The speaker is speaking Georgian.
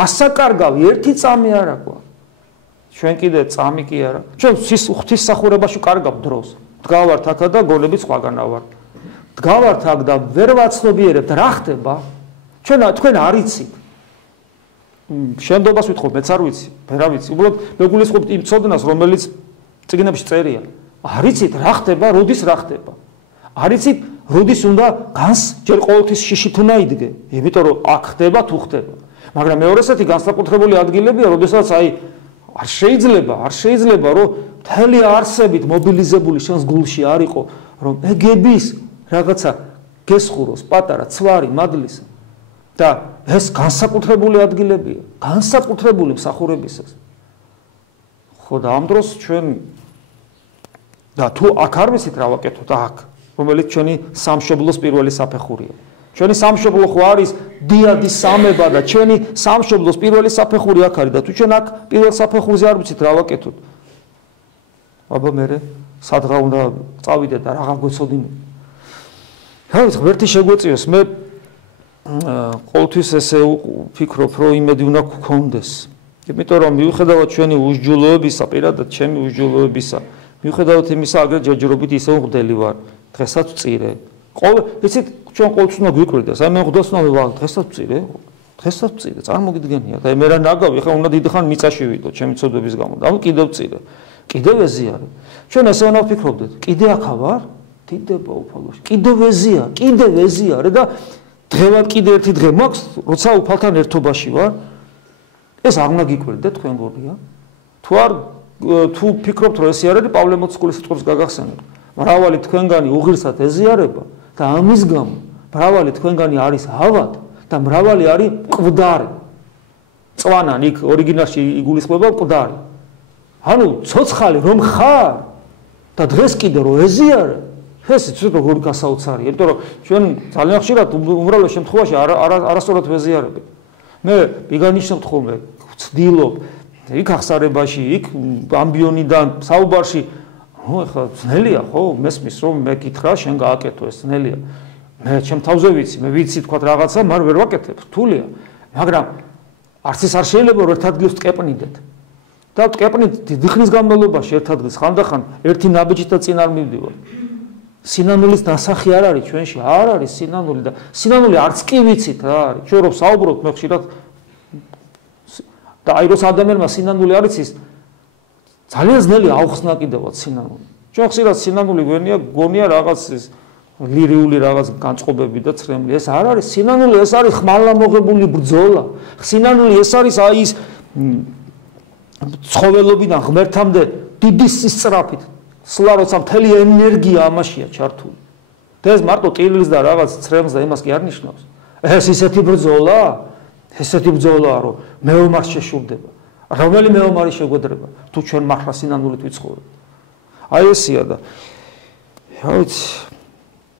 დასაკარგავი ერთი წამი არ აქვს. ჩვენ კიდე წამი კი არა. ჩვენ ღვთისმსახურებაში კარგავ დროს. დგავართ აქ და გონები სხვაგანა ვარ. დგავართ აქ და ვერ ვაცნობიერებთ რა ხდება. თქვენ არ იცით. შემდობას ვითხოვ, მეც არ ვიცი, ვერ ვიცი. უბრალოდ მე გულისხმობ იმ ცოდნას, რომელიც წიგნებში წერია. არ იცით რა ხდება, როდის რა ხდება. არ იცით როდის უნდა განს ჯერ ყოველთვის შიშით უნდა იდგე. იმიტომ რომ აქ ხდება თუ ხდება. მაგრამ მეორე ესეთი განსაკუთრებული ადგილებია, როდესაც არ შეიძლება რომ მთელი არსებით მობილიზებული შენს გულში არ იყო, რომ ეგების რაღაცა გესხუროს პატარა ცვარი მადლისა. და ეს განსაკუთრებული ადგილებია, განსაკუთრებული მსახურებისას. ხო და ამ დროს ჩვენ და თუ აქ არ ვიცით რა ვაკეთოთ აქ, რომელიც ჩვენი სამშობლოს პირველი საფეხურია. ჩვენი სამშობლო ხო არის დიადის სამება და ჩვენი სამშობლოს პირველი საფეხური აქ არის და თუ ჩვენ აქ პირველ საფეხურზე არ ვიცით რა ვაკეთოთ. აბა მე სადღა უნდა წავიდე და რაღა გვეცოდინე. რა ვიცი, ღმერთი შეგვეწიოს, მე ყოველთვის ესე ვფიქრობ, რომ იმედი უნდა გქონდეს. იმიტომ რომ მიუხედავად ჩვენი უსჯულოებისა, პირადად ჩემი უსჯულოებისა, მიუხედავად იმისა, აგრეთ ჯერჯერობით ისე ვღდელი ვარ, დღესაც ვწირე. ვიცით, ჩვენ ყოველთვის უნდა გვიკვირდეს, მე მღვდელს უნდა ვივალ, დღესაც ვწირე, წარმოგიდგენია. და მე რა ნაგავი, ხა უნდა დიდხან მიწაში ვიდო, ჩემი ცოდვების გამო. და კიდევ ვწირე. კიდევ ეზიარე. ჩვენ ესე უნდა ვფიქრობდეთ, კიდე აქა ვარ? დიდება უფალოში. კიდევ ეზიარე და დღევად კიდე ერთი დღე მაქვს, როცა უფალთან ერთობაში ვარ. ეს არ უნდა გიკვირდეთ თქვენ გორია. თუ ფიქრობთ, რომ ესე არ არის, პავლე მოციქულის სიტყვებს გაგახსენებთ. მრავალი თქვენგანი უღირსად ეზიარება და ამის გამო მრავალი თქვენგანი არის ავად და მრავალი არის მკვდარი. წვანან იქ ორიგინალში იგულისხმება მკვდარი. ანუ ცოცხალი რომ ხარ და დღეს კიდე რომ ეზიარე, ეს ცოტა როგორი გასაოცარია, იმიტომ რომ ჩვენ ძალიან ხშირად უმრავლეს შემთხვევაში არასწორად ვეზიარებით. მე მიგანიშნებთ ხოლმე, ვცდილობ იქ ახსარებაში, იქ ამბიონიდან საუბარში, ეხლა ძნელია ხო, მესმის რომ მე გითხრა, შენ გააკეთო, ეს ძნელია. მე ჩემ თავზე ვიცი, მე ვიცი თქვა რაღაცა, მაგრამ ვერ ვაკეთებ, რთულია. მაგრამ არც ეს არ შეიძლება რომ ერთ ადგილს ვკეპნიდეთ. და ვკეპნით დიდი ხნის განმავლობაში ერთ ადგილს ხანდახან ერთი ნაბიჯით და წინ არ მივდივარ. სინანულის დასახი არ არის ჩვენში, არ არის სინანული და სინანული არც კი ვიცით რა არის. ჩვენ რომ საუბრობთ, მე ხშირად და როცა ადამიანმა სინანული არ იცის, ძალიან ძნელია აუხსნა კიდევაც სინანული. ჩვენ ხშირად სინანული გონია რაღაც ის ლირიული რაღაც განწყობები და ცრემლი. ეს არ არის სინანული, ეს არის ხმალამოღებული ბრძოლა. სინანული ეს არის ის ცხოველობიდან ღმერთამდე დიდი სისწრაფით. სულა როცა მთელი ენერგია ამაშია ჩართული. და ეს მარტო ტილის და რაღაც ცრემლს და იმას კი არ ნიშნავს. ეს ისეთი ბრძოლაა, რომ მეომარს შეშურდება. რომელი მეომარი შეგვედრება, თუ ჩვენ მართლა სინანულით ვიცხოვრობთ. აი ესია და რა ვიცი